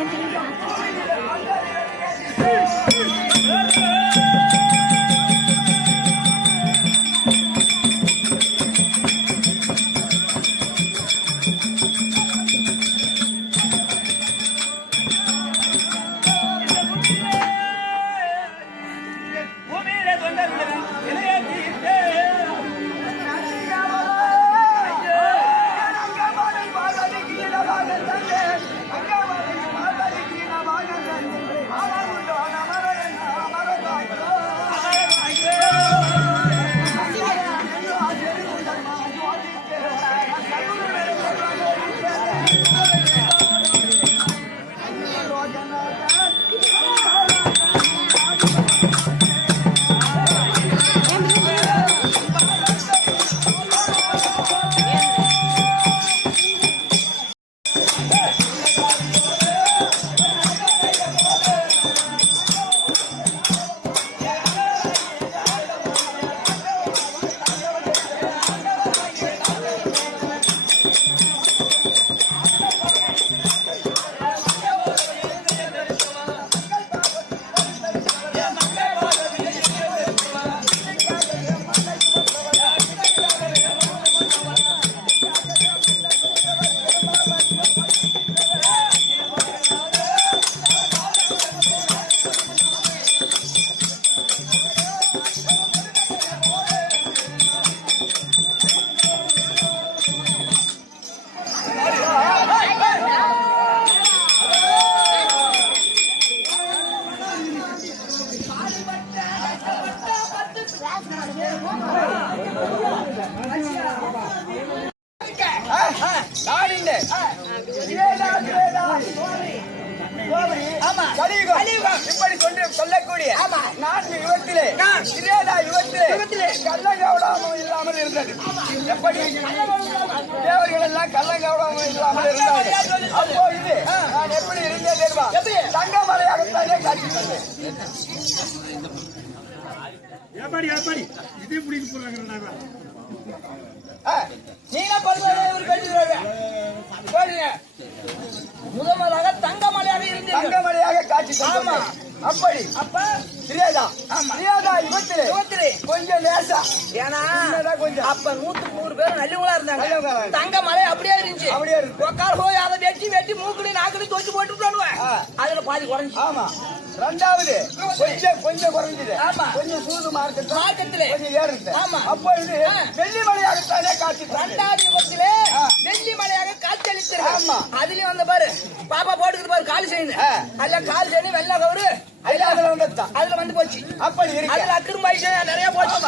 ஏன் தெரியுமா? பூமியிலே தொண்டர்களுடன் நிலையேற்றியிட்டே. ஆமா. கலியுகம். கலியுகம். இப்படி சொல்லக்கூடிய ஆமா. 4 யுகத்திலே திரேதா யுகத்திலே கள்ளங்கவடாமல் இல்லாமல் இருந்தது. எப்படி தேவர்கள் எல்லாம் கள்ளங்கவடாமல் இல்லாமல் இருந்தார்கள். அப்போ இது நான் எப்படி இருந்தேன் தெரியுமா? தங்கமலையாகத்தானே காட்சி தந்தேன். இதே பிடிக்க போறாங்க. நீங்க சொல்றதை இவர் கேட்டுக்கிறாரு. போடுங்க. முதல்வராக தங்கமலையாக இருந்தீர்கள். தங்கமலையாக காட்சி ஆமா. தந்தேன். அப்படி அப்ப திரேதா ஆமா. திரேதா யுகத்திலே கொஞ்சம் லேசா ஏன்னா சின்னதா கொஞ்சம் அப்ப 100 பேர் நல்லவங்களா இருந்தாங்க. நல்லவங்களா. தங்கமலை அப்படியே இருந்துச்சு. அப்படியே இருக்கு. உட்கார போய் அதை வெட்டி மூக்குடி நாக்குடி தோச்சு போட்டுட்டானுவ. ஆ. அதுல பாதி குறைஞ்சு. ஆமா. ரெண்டாவது கொஞ்சம் குறைஞ்சது. ஆமா. கொஞ்சம் சூது மார்க்கத்திலே. கொஞ்சம் ஏறுது. ஆமா. அப்பொழுது வெள்ளிமலையாகத்தானே காட்சி தந்தேன். 2வது யுகத்திலே வெள்ளிமலையாக காட்சியளித்தது. ஆமா. அதுலயும் வந்த பாரு பாப்பா போட்டுக்கிட்டு பாரு காலி செய்யுது. அதுல காலி செய்யணும் வெள்ளை கவுரு அதுல வந்து போச்சு. அப்படி இருக்கு. அதுல அக்கிரமாயிச்சு நிறைய போச்சு.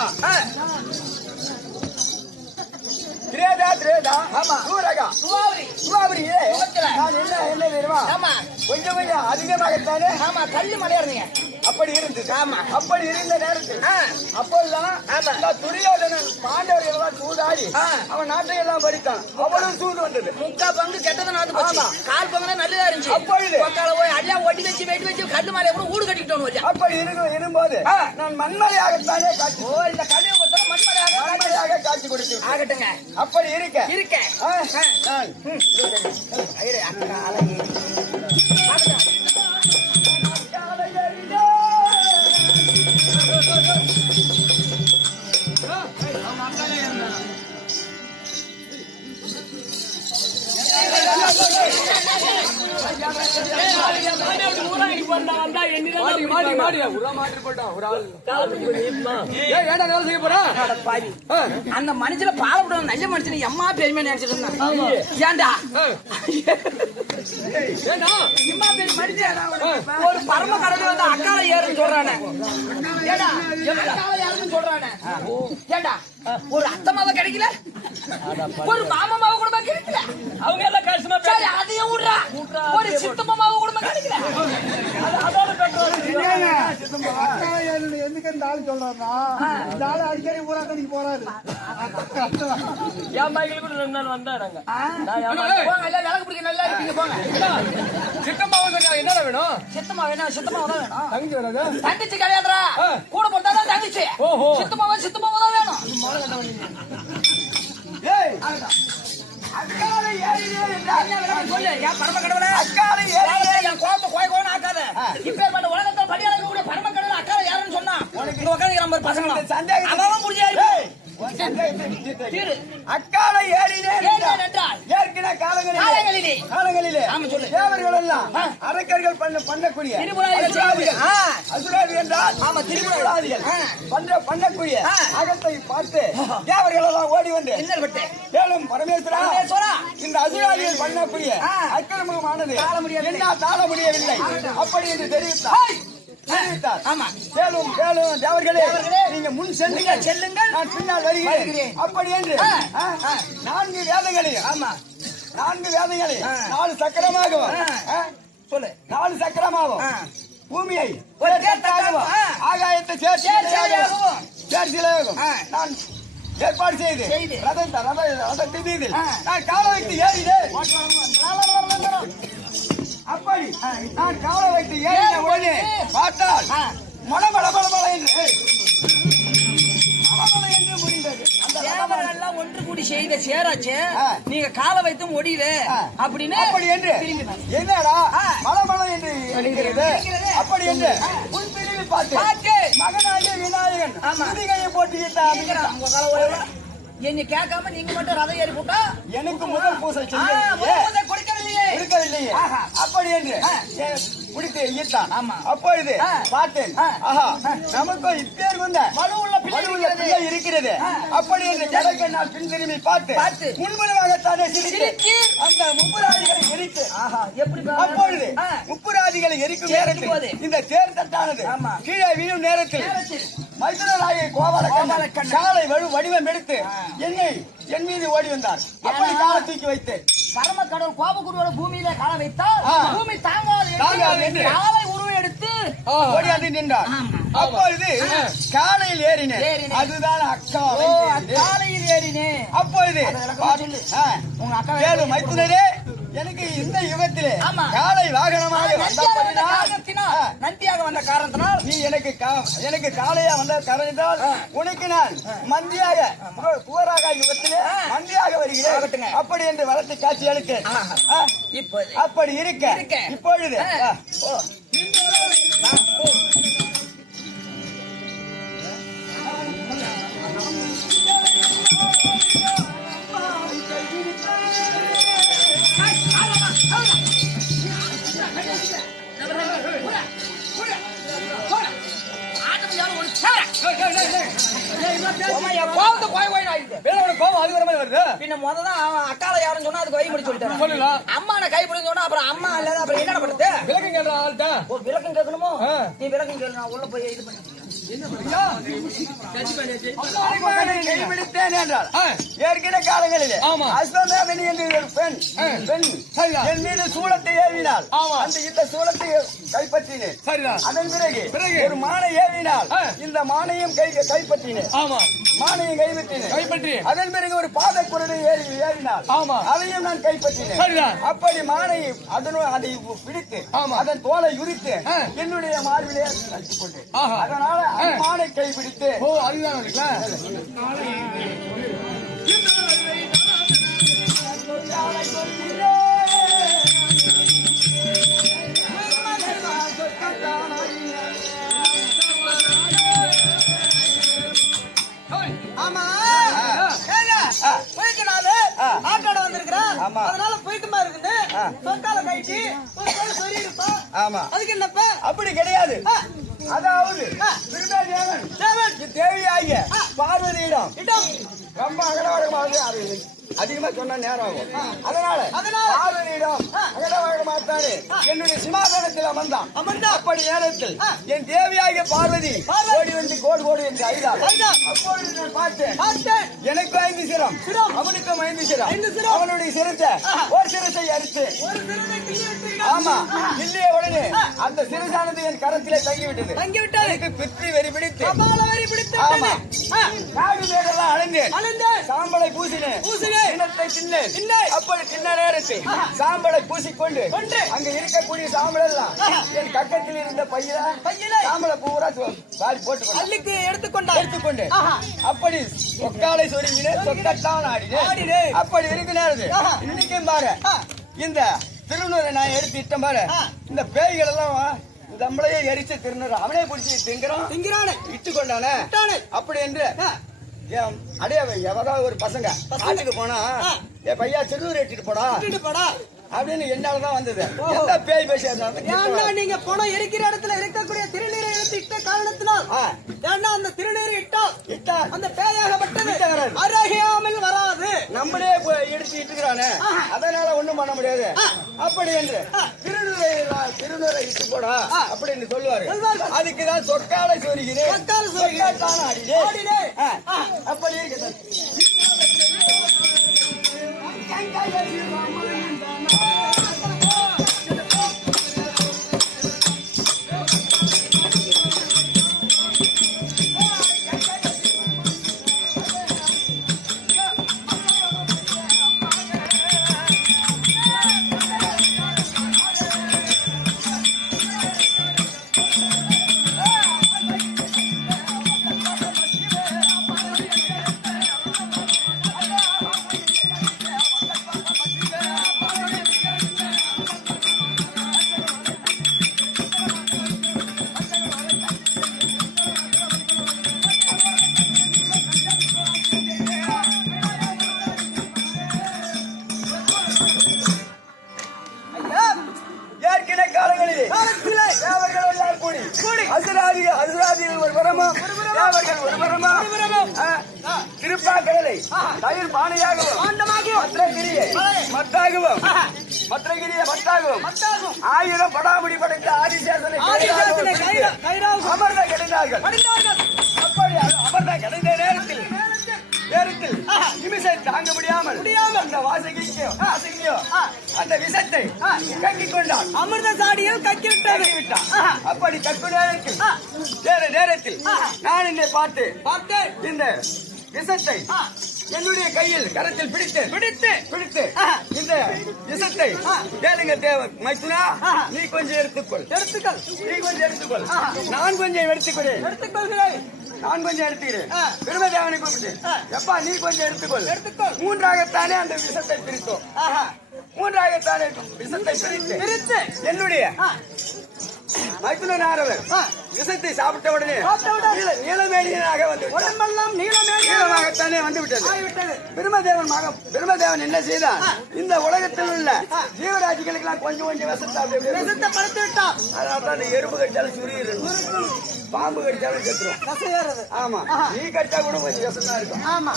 திரேதா ஆமா. சூரகா சுவாவரி சுவாபரியே யுகத்துல. நான் என்ன தெரியுமா? ஆமா கொஞ்சம் அதிகமாகத்தானே ஆமா கல்லு மலையா இருந்தீங்க. அப்படி இருந்தது. ஆமா. அப்படி இருந்த நேரத்தில் ஆ. அப்போல்லாம் ஆமா. இந்த துரியோதனன் பாண்டவர்கள் எல்லாம் சூதாடி ஆ. அவன் நாட்டை எல்லாம் பறித்தான். அவனும் சூது வந்தது. முக்கா பங்கு கெட்டது நாத்து போச்சு. ஆமா. கால் பங்கு நல்லதா இருந்துச்சு. அப்பொழுது பக்கால போய் எல்லாம் ஒட்டி வச்சு வெட்டி வச்சு கல்லு மலையை கூட ஊடு கட்டிக்கிட்டோம் வச்சா. அப்படி இருக்கும்போது நான் மண்மலையாகத்தானே காட்சி ஓ இந்த கல்லையை கொடுத்தா மண்மலையாக காட்சி கொடுத்து ஆகட்டுங்க. அப்படி இருக்க இருக்க நான் ஐயரே அக்கா அழகி ஆகட்டும். அந்த மனுஷன பாலப்படும் நல்ல மனுஷன் எம்மா பெருமை நினைச்சிட்டு இருந்தான். ஏண்டா எம்மா பெரிய மனுஷன் ஒரு பரம கடவுள் வந்து அக்கால ஏறுன்னு சொல்றானே. ஏண்டா அக்கால ஏறுன்னு சொல்றானே. ஏண்டா ஒரு அத்தை மாவ கிடைக்கல, ஒரு மாமா மாவ கூட கிடைக்கல. அவங்க எல்லாம் கஷ்டமா சரி அதையும் விடுறா. ஒரு சித்தம்மா மாவ கூட கிடைக்கல. அதோட ఎందుకంటే ఆలు చూడాలన్నా చాలా అడిగారు ఊరాకనికి పోరాడు என் பைக்கில் கூட 2 நாள் வந்தாங்க. போங்க எல்லாம் விளக்கு பிடிக்க நல்லா இருப்பீங்க போங்க. சித்தம்மாவும் சொன்னா என்னடா வேணும்? சித்தமா வேணும் தான் வேணும். தங்கச்சி வேணாது? தங்கச்சி கிடையாதுடா. கூட போட்டாதான் தங்கச்சி. ஓஹோ. சித்தமாவா தான் வேணும். ஏய், அக்காலை ஏறினே என்றால் என்ன வேணும் சொல்லு. ஏன் பரம கடவுளே? அக்காலை ஏறினே என் கோபத்தை கோயன்னு ஆக்காத. இப்பேற்பட்ட உலகத்துல படியாள இருக்கக்கூடிய பரம கடவுள் அக்கால யாருன்னு சொன்னா உனக்கு உட்காந்து நம்ம பசங்களா சந்தேகம் அதான் புரியாது. ஏய், உன் சந்தேகத்தை தீர்த்து. அக்காலை ஏறினே என்றால் ஏற்கனவே காலங்களிலே காலங்களிலே ஆமா சொல்லு. தேவர்கள் எல்லாம் அரக்கர்கள் பண்ணக்கூடிய திரிபுராதிகள் அசுராதிகள். அசுராதி என்றால் ஆமா, திரிபுராதிகள் பண்ணக்கூடிய அகத்தை பார்த்து தேவர்கள் எல்லாம் ஓடி வந்து என்ன விட்டு மேலும் பரமேஸ்வரா பரமேஸ்வரா, இந்த அசுராதிகள் பண்ணக்கூடிய அக்கிரமமானது என்ன தாழ முடியவில்லை அப்படி என்று தெரிவித்தார். ஆமா மேலும் தேவர்களே நீங்க முன் செல்லுங்கள் நான் பின்னால் வருகிறேன் அப்படி என்று 4 வேதங்களையும் ஆமா 4 வேதங்களையும் 4 சக்கரமாகவும் சொல்லு 4 சக்கரமாகவும் பூமியை ஒரு தேர்தலாகவும், ஆகாயத்தை சேர்ச்சிலாகவும் நான் ஏற்பாடு செய்து ரதத்தை மீதில் நான் கால வைத்து ஏறினேன். அப்படி நான் கால வைத்து ஏறின உடனே பார்த்தால் மலமல என்று முடிந்தது. அந்த தேவர்கள் எல்லாம் ஒன்று கூடி செய்த சேராச்சு நீங்க கால வைத்தும் ஒடியுது அப்படின்னு அப்படி என்று என்னடா மலமல என்று இருக்கிறது. அப்படி என்று உள்பிரிவில் பார்த்து மகனாகிய விநாயகன் முதுகையை போட்டு என்ன கேட்காம நீங்க மட்டும் ரதை ஏறி போட்டா எனக்கு முதல் பூசை கொடுக்கவில்லையே. அப்படி என்று முடித்து ஈர்த்தான். அப்பொழுது பார்த்தேன் ஆஹா நமக்கும் இப்பேர் வந்த மழுவுள்ள பிள்ளை இருக்கிறது. அப்படி என்று கிழக்கு நான் பின் திரும்பி பார்த்து முன்முறையாகத்தானே சிரித்து அந்த முப்புராதிகளை எரித்து அப்பொழுது முப்புராதிகளை எரிக்கும் நேரத்தில் இந்த தேர் தட்டானது கீழே வீழும் நேரத்தில் மைத்துனராகிய கோபாலக்கண்ணன் காலை வடிவம் எடுத்து என் மீது ஓடி வந்தார். அப்படி காலை தூக்கி வைத்தேன். பரம கடவுள் கோபகுருவோட பூமியில காலை வைத்தால் பூமி தாங்காது என்று காலை உருவம் எடுத்து ஓடியாந்து நின்றார். அப்பொழுது காலையில் ஏறினேன். அதுதான் காலையில் ஏறினேன். அப்பொழுது உங்க அக்கா கேளு மைத்துனரே, எனக்கு இந்த யுகத்திலே காலை வாகனமாக நந்தியாக வந்த காரணத்தினால் நீ எனக்கு காலையா வந்த காரணத்தால் உனக்கு நான் மந்தியாக குவராக யுகத்திலே மந்தியாக வருகிறேன். அப்படி என்று வளர்த்து காட்சி அளித்தேன். அப்படி இருக்க இப்பொழுது அக்கால யாருன்னு சொன்னா அதுக்கு வழிமுடி சொல்லிட்டு அம்மா நான் கைப்பிடிச்சு சொன்னா அப்புறம் அம்மா இல்லாத அப்புறம் என்ன பண்றது? விளக்கம் கேட்கற ஆள்கிட்ட விளக்கம் கேட்கணுமோ? நீ விளக்கம் கேளு, நான் உள்ள போய் இது பண்ணி கைவிடுத்தேன் என்றால் ஏற்கிற காலங்களிலே அஸ்வந்தாமினி என்று ஒரு பெண் என் மீது சூளத்தை ஏவினாள். இந்த சூளத்தை கைப்பற்றினேன். அதன் பிறகு ஒரு மானை ஏவினாள். இந்த மானையும் கைப்பற்றினேன். மானையும் கைப்பற்றி அதன் பிறகு ஒரு பாத குரலை ஏறினாள். அதையும் நான் கைப்பற்றினேன். அப்படி மானை அதை பிடித்து அதன் தோலை உரித்து என்னுடைய மார்பிலே கட்டிக் கொண்டேன். அதனால மானை கைப்பிடித்து ஆட்டாட வந்திருக்கிறான். அதனால போயிட்டுமா இருக்குது சொக்கால கைட்டி அதுக்கு என்னப்ப அப்படி கிடையாது. அதாவது தேவையாகிய பார்வதியிடம் ரொம்ப அகலவழகமாக அதிகமா சொன்னா நேரம் ஆகும். அதனால பார்வதியிடம் அகலவழகமாத்தானே என்னுடைய சிம்மாசனத்தில் அமர்ந்தான். அப்படி நேரத்தில் என் தேவியாகிய பார்வதி ஓடி வந்து கோடு என்று ஐந்தாள். அப்பொழுது நான் பார்த்தேன் எனக்கு 5 சிரம், அவனுக்கும் 5 சிரம். அவனுடைய சிரத்தை ஒரு சிரத்தை அறுத்து ஆமா இல்லையே உடனே அந்த சிரசானது என் கரத்திலே தங்கிவிட்டது. எனக்கு பித்து வெறி பிடித்து நோய் பிடித்து ஆமா. காடு மேடெல்லாம் அலைந்தேன். அலைந்தேன். சாம்பலை பூசினேன். பூசினேன். கிண்ணத்தை தின்னேன். தின்னேன். அப்படி தின்ன நேரத்தில் சாம்பலை பூசிக்கொண்டு கொண்டு. அங்க இருக்கக்கூடிய சாம்பல் எல்லாம் என் கக்கத்தில் இருந்த பையில சாம்பலை பூரா வாரி போட்டு அள்ளிக்கு எடுத்துக்கொண்டார். எடுத்துக்கொண்டு அப்படி சொக்காலை சொருங்கினேன். சொக்கத்தான் ஆடினேன். அப்படி இருக்கு நேரத்தில் இன்னைக்கும் பாரு இந்த திருநூரை நான் எடுத்து இட்டேன் பாரு. இந்த பேய்கள் எல்லாம் நம்மளையே எரிச்சு திருநூறு அவனே பிடிச்சி திங்கிறானே இட்டு கொண்டானே அப்படி என்று அடைய எவராவது ஒரு பசங்க ஆட்டுக்கு போனா என் பையா திருநூறு எட்டிட்டு போடா அப்படின்னு என்னாலதான் வந்தது. எந்த பேய் பேசி நீங்க பணம் இருக்கிற இடத்துல இருக்கக்கூடிய திருநீரை எடுத்து இட்ட காரணத்தினால் அந்த திருநீரை இட்டா அந்த பேயாகப்பட்டது அருகாமல் வராது. நம்மளே எடுத்து இட்டுக்கிறானே அதனால ஒண்ணும் பண்ண முடியாது. அப்படி என்று திருநூரை இட்டு போடா அப்படின்னு சொல்லுவாரு. அதுக்குதான் சொற்காலை சொருகிறேன். அப்படி இருக்கு. திருப்பாக்கடலை தயிர் பானையாகவும் மத்தாகவும் ஆயிரம் படாமுடி படைத்த ஆதிசேஷனை அமர்ந்த கிடைந்தார்கள். அப்படி அமர்ந்த கிடைந்த நேரத்தில் நிமிஷை தாங்க முடியாமல் அந்த வாசகியோ அந்த விஷத்தை கக்கிக் கொண்டான். அமிர்த சாடியில் கக்கி விட்டான். அப்படி கக்கு நேரத்தில் நான் என்னை பார்த்து இந்த விஷத்தை என்னுடைய கையில் கரத்தில் பிடித்து இந்த விஷத்தை கேளுங்க தேவை மைத்துனா நீ கொஞ்சம் எடுத்துக்கொள். நான் கொஞ்சம் எடுத்துக்கொள்கிறேன். நான் கொஞ்சம் எடுத்துக்கிறேன். பிரம்மதேவனை கூப்பிட்டு எப்பா நீ கொஞ்சம் எடுத்துக்கொள். மூன்றாகத்தானே அந்த விஷத்தை பிரித்தோம். மூன்றாகத்தானே விஷத்தை பிரித்து என்னுடைய மைத்துனனாரவர் விஷத்தை சாப்பிட்ட உடனே நீலமேனியனாக வந்து நீளமாகத்தானே வந்து விட்டது. பிரம்மதேவன் என்ன செய்தான்? இந்த உலகத்தில் உள்ள ஜீவராசிகளுக்கு எல்லாம் கொஞ்சம் விஷத்தை படுத்து விட்டான். அதனால எறும்பு கடிச்சாலும் சுருகிடும், பாம்பு கடிச்சாலும் செத்துரும். ஆமா நீ கடிச்சா கூட கொஞ்சம் விஷம் இருக்கும். ஆமா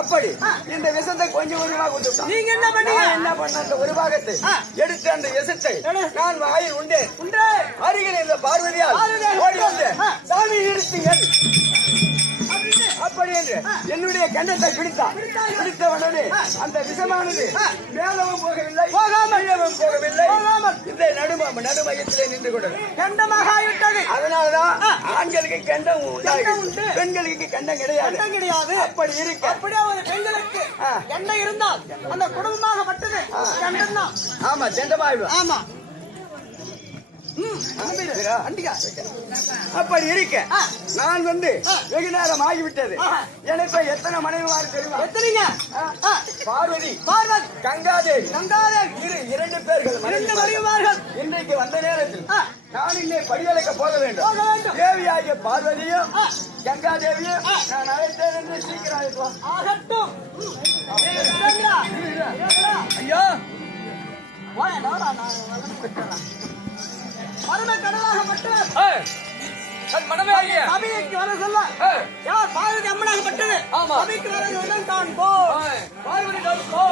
அப்படி இந்த விஷத்தை கொஞ்சம் கொஞ்சமா கொடுத்துட்டான். நீங்க என்ன பண்ண அந்த ஒரு பாகத்தை எடுத்து அந்த விஷத்தை நான் வாயில் உண்டேன். அருகில் இந்த பார்வதியால் ஓடி வந்து சாமி நிறுத்துங்கள் அப்படி என்று என்னுடைய கண்ணத்தை பிடித்த உடனே அந்த விஷமானது மேலவும் போகவில்லை இந்த நடுமையத்திலே நின்று கொண்டது. கண்டமாக ஆகிவிட்டது. அதனாலதான் ஆண்களுக்கு கண்டம் உண்டு, பெண்களுக்கு கண்டம் கிடையாது. அப்படி இருக்கு. அப்படியே ஒரு பெண்களுக்கு எண்ணெய் இருந்தால் அந்த குடும்பமாகப்பட்டது கண்டம் தான். ஆமா செண்டமாயிடும். ஆமா அப்படி இருக்க நான் வந்து வெகு நேரம் ஆகிவிட்டது. எனக்கு எத்தனை மனைவிமாறு தெரியுமா? எத்தனைங்க? பார்வதி, கங்காதேவி, இரண்டு பேர்கள் மனைவிமார்கள். இன்றைக்கு வந்த நேரத்தில் நான் இங்கே படியலைக்க போக வேண்டும். தேவியாகிய பார்வதியும் கங்காதேவியும் நான் அழைத்தேன் என்று சீக்கிரம் ஆகட்டும். ஐயா மரண கடலாகப்பட்டது சபைக்கு வர சொல்ல யார் பார்வதி அம்மனாகப்பட்டது சபைக்கு வர சொல்ல தான் போ பார்வதி போ.